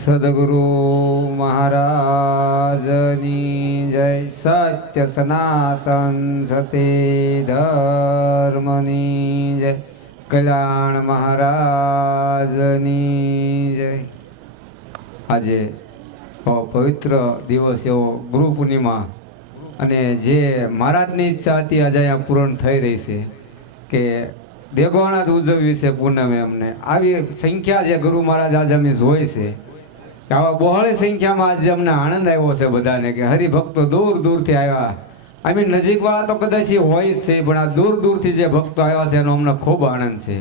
સદગુરુ મહારાજની જય સત્ય સનાતન સતી ધર્મની જય કલ્યાણ મહારાજની જય આજે પવિત્ર દિવસ એવો ગુરુ પૂર્ણિમા અને જે મહારાજની ઈચ્છા હતી આજે અહીંયા પૂર્ણ થઈ રહી છે કે દેગોણા ઉજવવી છે પૂનમે અમને. આવી સંખ્યા જે ગુરુ મહારાજ આજે અમે જોઈ છે આવા બહોળી સંખ્યામાં આજે અમને આનંદ આવ્યો છે બધાને કે હરિભક્તો દૂર દૂરથી આવ્યા. અમે નજીકવાળા તો કદાચ એ હોય જ છે, પણ આ દૂર દૂરથી જે ભક્તો આવ્યા છે, એનો અમને ખૂબ આનંદ છે.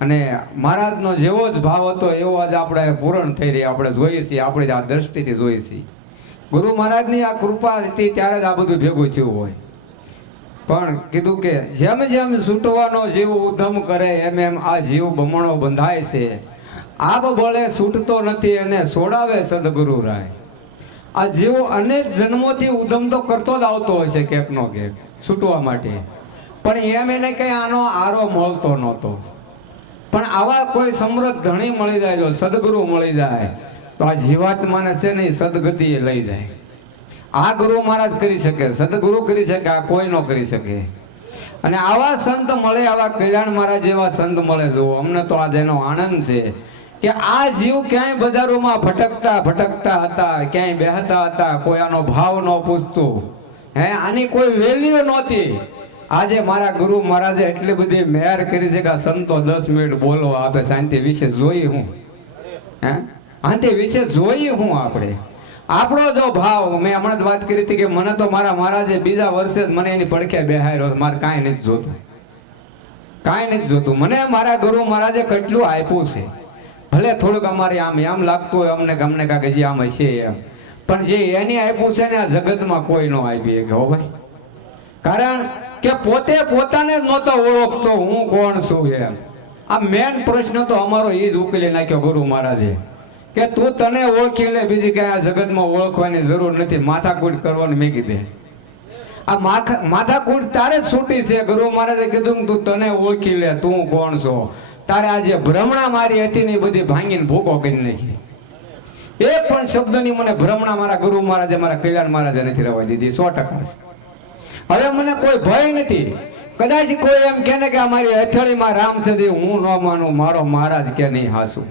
અને મહારાજનો જેવો જ ભાવ હતો, એવો આજે આપણે પૂરણ થઈ રહી આપણે જોઈએ છીએ, આપણે આ દ્રષ્ટિથી જોઈએ છીએ. ગુરુ મહારાજની આ કૃપા હતી ત્યારે જ આ બધું ભેગું થયું હોય. પણ કીધું કે જેમ જેમ છૂટવાનો જીવ ઉધમ કરે, એમ એમ આ જીવ બમણો બંધાય છે. આપ બળે છૂટતો નથી અને છોડાવે સદગુરુ રાય. આ જીવો અનેક જન્મોથી ઉધમ તો કરતો જ આવતો હોય છે કેકનો કેક, છૂટવા માટે. પણ એમ એને કંઈ આનો આરો મળતો નહોતો. પણ આવા કોઈ સમૃદ્ધ ધણી મળી જાય, જો સદગુરુ મળી જાય, તો આ જીવાત્માને છે ને સદગતિએ લઈ જાય. આ ગુરુ મહારાજ કરી શકે, સદગુરુ કરી શકે, આ કોઈ ન કરી શકે. અને આવા સંત મળે, આવા કલ્યાણ મહારાજ જેવા સંત મળે જો અમને તો આજે એનો આનંદ છે. કે આ જીવ ક્યાંય બજારોમાં ભટકતા ભટકતા હતા, ક્યાંય બેહતા હતા કોઈ આનો ભાવ ન પૂછતું. હે, આની કોઈ વેલ્યુ નહોતી. આજે મારા ગુરુ મહારાજે એટલી બધી મહેર કરી છે કે સંતો દસ મિનિટ બોલવા આપે શાંતિ વિશે જોઈ હું. હે? આંતે વિશે જોઈ હું આપણે. આપણો જો ભાવ, મેં હમણાં જ વાત કરી હતી કે મને તો મારા મહારાજે બીજા વર્ષે જ મને એની પડખે બેહાર્યો મારે કાંઈ નથી જોતું. કાંઈ નથી જોતું. મને મારા ગુરુ મહારાજે કેટલું આપ્યું છે. ભલે થોડુંક અમારે આમ આમ લાગતું હોય, અમને ગમને કાંઈક હજી આમ હશે એમ. પણ જે એની આપ્યું છે ને આ જગતમાં કોઈ ન આપી હો ભાઈ. કારણ કે પોતે પોતાને જ નહોતો ઓળખતો હું કોણ છું એમ. આ મેન પ્રશ્ન તો અમારો એ જ ઉકેલી નાખ્યો ગુરુ મહારાજે. કે તું તને ઓળખી લે, બીજી કઈ આ જગતમાં ઓળખવાની જરૂર નથી. માથાકૂટ કરવાની મેં કીધે. આ માથા માથાકૂટ તારે જ છૂટી છે. ગુરુ મહારાજે કીધું તું તને ઓળખી લે, તું કોણ છો? તારે આ જે ભ્રમણા મારી હતી ને એ બધી ભાંગીને ભૂકો કરી નાખી. એક પણ શબ્દની મને ભ્રમણા મારા ગુરુ મહારાજે, મારા કલ્યાણ મહારાજે નથી રવા દીધી, સો ટકા હવે મને કોઈ ભય નથી. કદાચ કોઈ એમ કે ને કે અમારી હથેળીમાં રામ છે હું ન માનું, મારો મહારાજ કે નહીં હાસું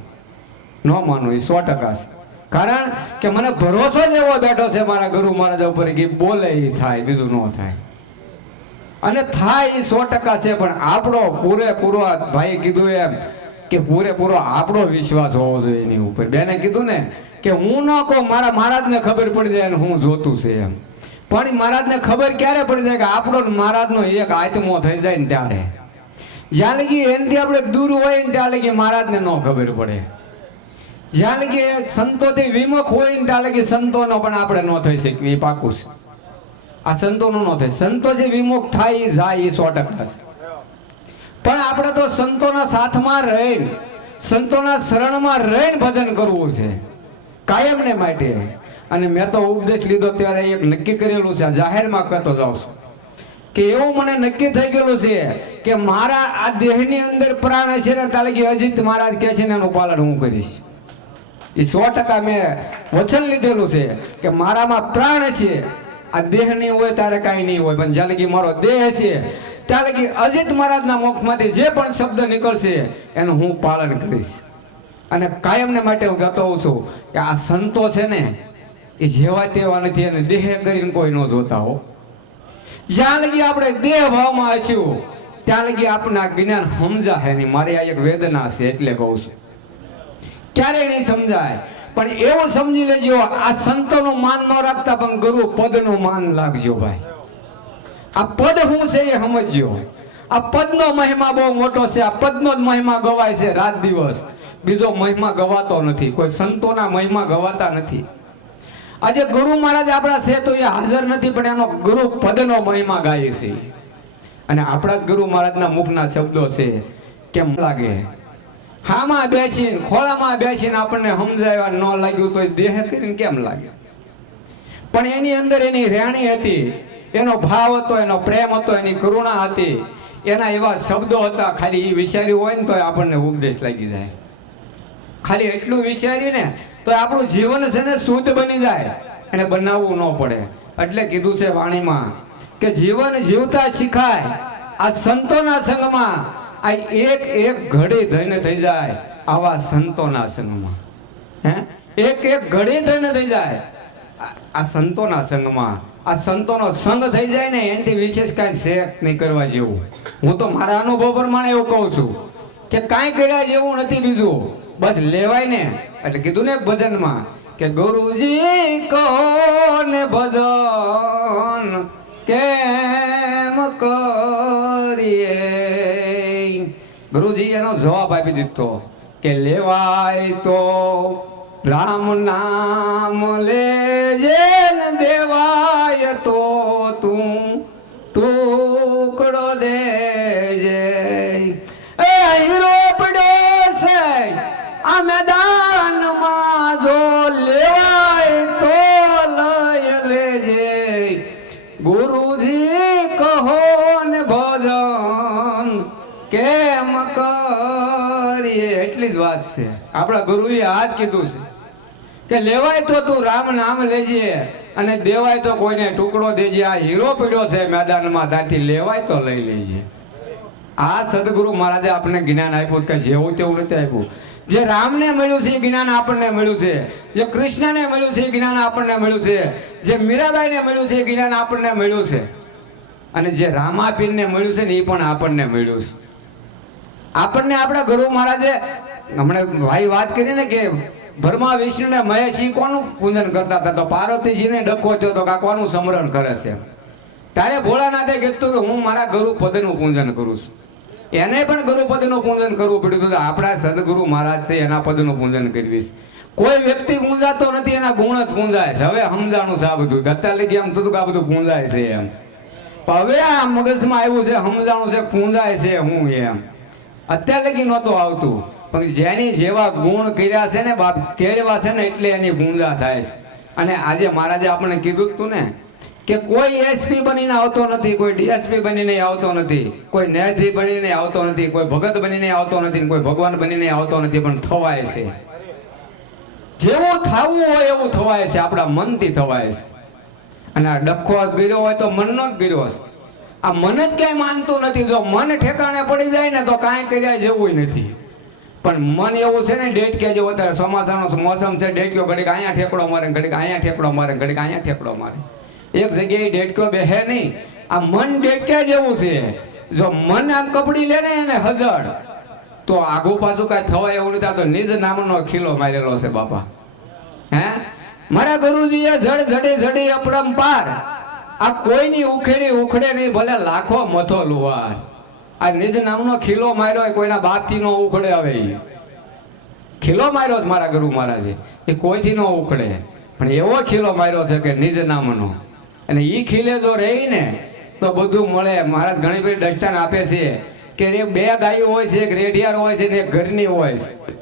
ન માનું, એ સો ટકા છે. કારણ કે મને ભરોસો જ એવો બેઠો છે, મારા ગુરુ મહારાજ ઉપર કે બોલે એ થાય, બીજું ન થાય. અને થાય એ સો ટકા છે, પણ આપણો પૂરેપૂરો ભાઈ કીધું એમ કે પૂરેપૂરો આપણો વિશ્વાસ હોવો જોઈએ એની ઉપર. બેને કીધું ને કે હું ન કહું, મારા મહારાજને ખબર પડી જાય હું જોતું છે એમ. પણ મહારાજને ખબર ક્યારે પડી જાય કે આપણો મહારાજનો એક આત્મો થઈ જાય ને ત્યારે? જ્યાં લગી એનાથી આપણે દૂર હોય ને ત્યાં લગી મહારાજને ન ખબર પડે. જ્યાં લગી સંતોથી વિમુખ હોય ને ત્યાં લગી સંતોનો પણ આપણે ન થઈ શકીએ, એ પાકું છે. આ સંતોનો ન થાય. સંતો જે વિમુખ થાય એ જાય એ સો ટકા પણ આપણે તો સંતોના સાથમાં રહીને, સંતોના શરણમાં રહીને ભજન કરવું છે. કાયમને માટે. અને મેં તો ઉપદેશ લીધો ત્યારે એક નક્કી કરેલું છે જાહેરમાં કહેતો જાઉં છું. કે એવું મને નક્કી થઈ ગયેલું છે કે મારા આ દેહની અંદર પ્રાણ છે ને તાલે કે અજીત મહારાજ કહે છે ને, એનું પાલન હું કરીશ. એ સો ટકા મેં વચન લીધેલું છે કે મારામાં પ્રાણ છે આ દેહ નહીં હોય ત્યારે કાંઈ નહીં હોય. પણ જ્યાં લગી મારો દેહ છે, ત્યાં લગી અજીત મહારાજના મુખમાંથી જે પણ શબ્દ નીકળશે, એનું હું પાલન કરીશ. અને કાયમને માટે હું કહેતો હોઉં છું કે આ સંતો છે ને, એ જેવા તેવા નથી અને દેહ કરીને કોઈ ન જોતા હો. જ્યાં લગી આપણે દેહ ભાવમાં હશું ત્યાં લગી આપણને આ જ્ઞાન સમજાશે નહીં. મારી આ એક વેદના છે એટલે કહું છું. ક્યારેય નહીં સમજાય. પણ એવું સમજી લેજો, આ સંતોનું માન ન રાખતા પણ ગુરુ પદનું માન લાગજો ભાઈ. આ પદ શું છે એ સમજજો. આ પદનો મહિમા બહુ મોટો છે, આ પદનો જ મહિમા ગવાય છે રાત દિવસ. બીજો મહિમા ગવાતો નથી, કોઈ સંતોના મહિમા ગવાતા નથી. આજે ગુરુ મહારાજ આપણા છે તો એ હાજર નથી, પણ એનો ગુરુ પદનો મહિમા ગાય છે. અને આપણા જ ગુરુ મહારાજના મુખના શબ્દો છે, કેમ લાગે? હામાં બેસીને, ખોળામાં બેસીને આપણને સમજાવ્યા, ન લાગ્યું તો દેહ કરીને કેમ લાગે પણ એની અંદર એની રેણી હતી, એનો ભાવ હતો, એનો પ્રેમ હતો, એની કરુણા હતી. એના એવા શબ્દો હતા, ખાલી એ વિચાર્યું હોય ને તો આપણને ઉપદેશ લાગી જાય. ખાલી એટલું વિચારીને તો આપણું જીવન છે ને શુદ્ધ બની જાય એને બનાવવું ન પડે. એટલે કીધું છે વાણીમાં કે જીવન જીવતા શીખાય, આ સંતોના સંગમાં આ એક એક ઘડી ધન્ય થઈ જાય આવા સંતોના સંગમાં. હે? એક એક ઘડી ધન્ય થઈ જાય આ- સંતોના સંગમાં. આ સંતોનો સંગ થઈ જાય ને એનાથી વિશેષ કાંઈ શેક નહીં કરવા જેવું. હું તો મારા અનુભવ પ્રમાણે એવું કહું છું કે કાંઈ કર્યા જેવું નથી બીજું. બસ લેવાય ને. એટલે કીધું ને ભજનમાં કે ગુરુજી કહો ને ભજન? કેમ કરીએ ગુરુજી એનો જવાબ આપી દીધો કે લેવાય તો રામ નામ લેજે ને દેવાય આપણા ગુરુએ આ જ કીધું છે કે લેવાય તો તું રામ નામ લેજે અને દેવાય તો કોઈને ટુકડો દેજે. આ હીરો પીડ્યો છે મેદાનમાં, ત્યાંથી લેવાય તો લઈ લેજે. આ સદગુરુ મહારાજે આપણને જ્ઞાન આપ્યું કે જેવું તેવું નથી આપ્યું. જે રામને મળ્યું છે એ જ્ઞાન આપણને મળ્યું છે. જે કૃષ્ણને મળ્યું છે એ જ્ઞાન આપણને મળ્યું છે. જે મીરાબાઈને મળ્યું છે એ જ્ઞાન આપણને મળ્યું છે. અને જે રામાપીરને મળ્યું છે ને એ પણ આપણને મળ્યું છે. આપણને આપણા ગુરુ મહારાજે હમણાં ભાઈ વાત કરી ને કે બ્રહ્મા વિષ્ણુ ને મહેશ કોનું પૂજન કરતા હતા? તો પાર્વતીજીને ડખો થયો તો કોનું સમરણ કરે છે. ત્યારે ભોળાનાથે કીધું કે, હું મારા ગુરુ પદનું પૂજન કરું છું. એને પણ ગુરુ પૂજન કરવું પડ્યું હતું. આપણા સદગુરુ મહારાજ છે, એના પદનું પૂજન કરવીશ કોઈ વ્યક્તિ પૂંજાતો નથી, એના ગુણ જ પૂંજાય છે. હવે સમજાણું છે આ બધું. ગત્તા લગી એમ થતું કે આ બધું પૂંજાય છે એમ. હવે આ મગજમાં આવ્યું છે, સમજાણું છે, પૂંજાય છે હું એમ. અત્યાર લગી નહોતું આવતું. પણ જેની જેવા ગુણ કર્યા છે ને બાપ કેળવા છે ને એટલે એની ગુંજા થાય છે. અને આજે મહારાજે આપણને કીધું હતું ને કે કોઈ એસપી બનીને આવતો નથી, કોઈ ડીએસપી બનીને આવતો નથી, કોઈ ન્યાયાધીશ બનીને આવતો નથી, કોઈ ભગત બનીને આવતો નથી કોઈ ભગવાન બનીને આવતો નથી, પણ થવાય છે. જેવું થવું હોય એવું થવાય છે, આપણા મનથી થવાય છે. અને આ ડખો ગીરો હોય તો મનનો જ ગીર્યો છે. આ મન જ ક્યાંય માનતું નથી. જો મન ઠેકાણે પડી જાય ને તો કાંઈ કર્યા જેવું નથી. પણ મન એવું છે ને, ડેટ કે અત્યારે ચોમાસાનો મોસમ છે ડેટક્યો ઘડીક અહીંયા ઠેકડો મારે, ઘડીક અહીંયા ઠેકડો મારે, ઘડીક અહીંયા ઠેકડો મારે. એક જગ્યાએ ડેટક્યો બેહે નહીં. આ મન ડેટક્યા જેવું છે. જો મન આમ કપડી લે ને એને હજડ તો આગુ પાછું કાંઈ થવાય એવું નથી. તો નિજ નામનો ખીલો મારેલો છે બાપા. હે? મારા ગુરુજીએ જડ જડે જડે અપડમ અપરંપાર આ કોઈની ઉખેડી ઉખડે નહીં, ભલે લાખો મથો લુવાય આ નિજ નામનો ખીલો માર્યો કોઈના બાપથી નો ઉખડે હવે. ખીલો માર્યો છે મારા ગુરુ મહારાજે, એ કોઈથી નો ઉખડે. પણ એવો ખીલો માર્યો છે કે નિજ નામનો. અને એ ખીલે જો રહી ને, તો બધું મળે. મહારાજ ઘણી બધી દષ્ટાન આપે છે કે રે બે ગાયો હોય છે, એક રેઢિયાર હોય છે ને એક ઘરની હોય છે.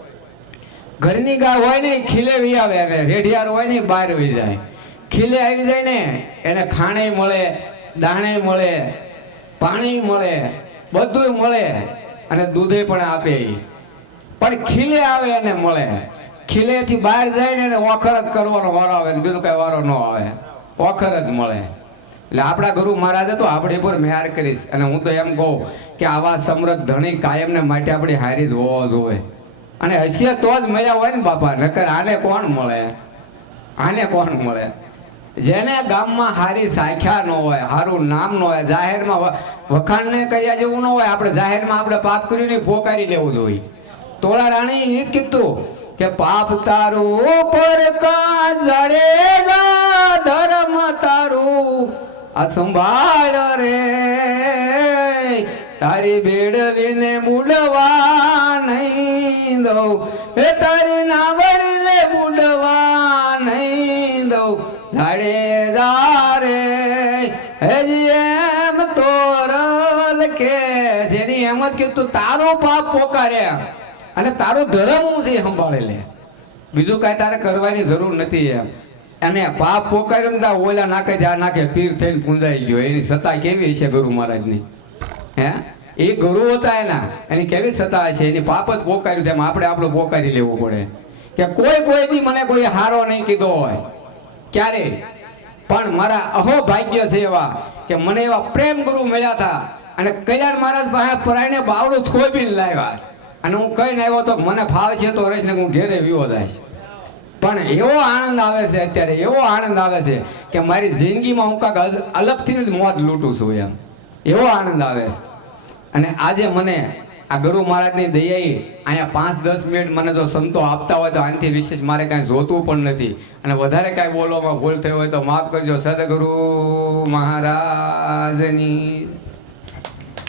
ઘરની ગાય હોય ને ખીલે વી આવે અને રેઢિયાર હોય ને બહાર વી જાય. ખીલે આવી જાય ને, એને ખાણે મળે દાણે મળે, પાણી મળે બધું મળે અને દૂધે પણ આપે પણ ખીલે આવે એને મળે. ખીલેથી બહાર જાય ને એને ઓખર જ કરવાનો વારો આવે બીજું કઈ વારો ન આવે. ઓખર મળે. એટલે આપણા ગુરુ મહારાજે તો આપણી પર મહેર કરીશ અને હું તો એમ કહું કે આવા સમૃદ્ધ ધણી કાયમને માટે આપણી હારી જ હોવો જોઈએ. અને હસીએ તો જ મળ્યા હોય ને બાપા, નકર આને કોણ મળે? આને કોણ મળે? જેને ગામમાં હારી સાંખ્યા ન હોય, હારું નામ ન હોય, જાહેરમાં વખાણને કર્યા જેવું ન હોય, આપણે જાહેરમાં આપણે પાપ કર્યું ને પોકારી લેવું જોઈએ. તોળા રાણી એ જ કીધું કે, પાપ તારું પર કા જડેજા ધર્મ તારું આ સંભાળ રે. તારી ભેડવીને મૂડવા નહીં દઉં. એમ જ કીધું તારો પાપ પોકારે. અને તારો ધર્મ હું છે સંભાળે લે. બીજું કાંઈ તારે કરવાની જરૂર નથી એમ. અને પાપ પોકાર્યો તા ઓલા નાખે આ નાકે પીર થઈને પૂંજાઈ ગયો. એની સત્તા કેવી હશે ગુરુ મહારાજની? હે? એ ગુરુ હતા એના. એની કેવી સત્તા હશે? એની પાપ જ પોકાર્યું છે એમ. આપણે આપણું પોકારી લેવું પડે. કે કોઈ કોઈ દી મને કોઈ હારો નહીં કીધો હોય. ક્યારે? પણ મારા અહો ભાગ્ય છે એવા કે મને એવા પ્રેમ ગુરુ મળ્યા હતા. અને કલ્યાણ મહારાજ પાસે પરાઈને બાવડું થોબીને લાવ્યા છે. અને હું કહીને આવ્યો તો મને ફાવશે તો રહીશ ને હું ઘેરે વિવો જઈશ. પણ એવો આનંદ આવે છે અત્યારે, એવો આનંદ આવે છે કે મારી જિંદગીમાં હું અજ- અલગથી જ મોત લૂંટું છું એમ. એવો આનંદ આવે છે. અને આજે મને આ ગુરુ મહારાજની દયાએ અહીંયા પાંચ દસ મિનિટ મને જો સંતો આપતા હોય તો આનાથી વિશેષ મારે કાંઈ જોતું પણ નથી. અને વધારે કાંઈ બોલવામાં ભૂલ થઈ હોય તો માફ કરજો. સદગુરુ મહારાજની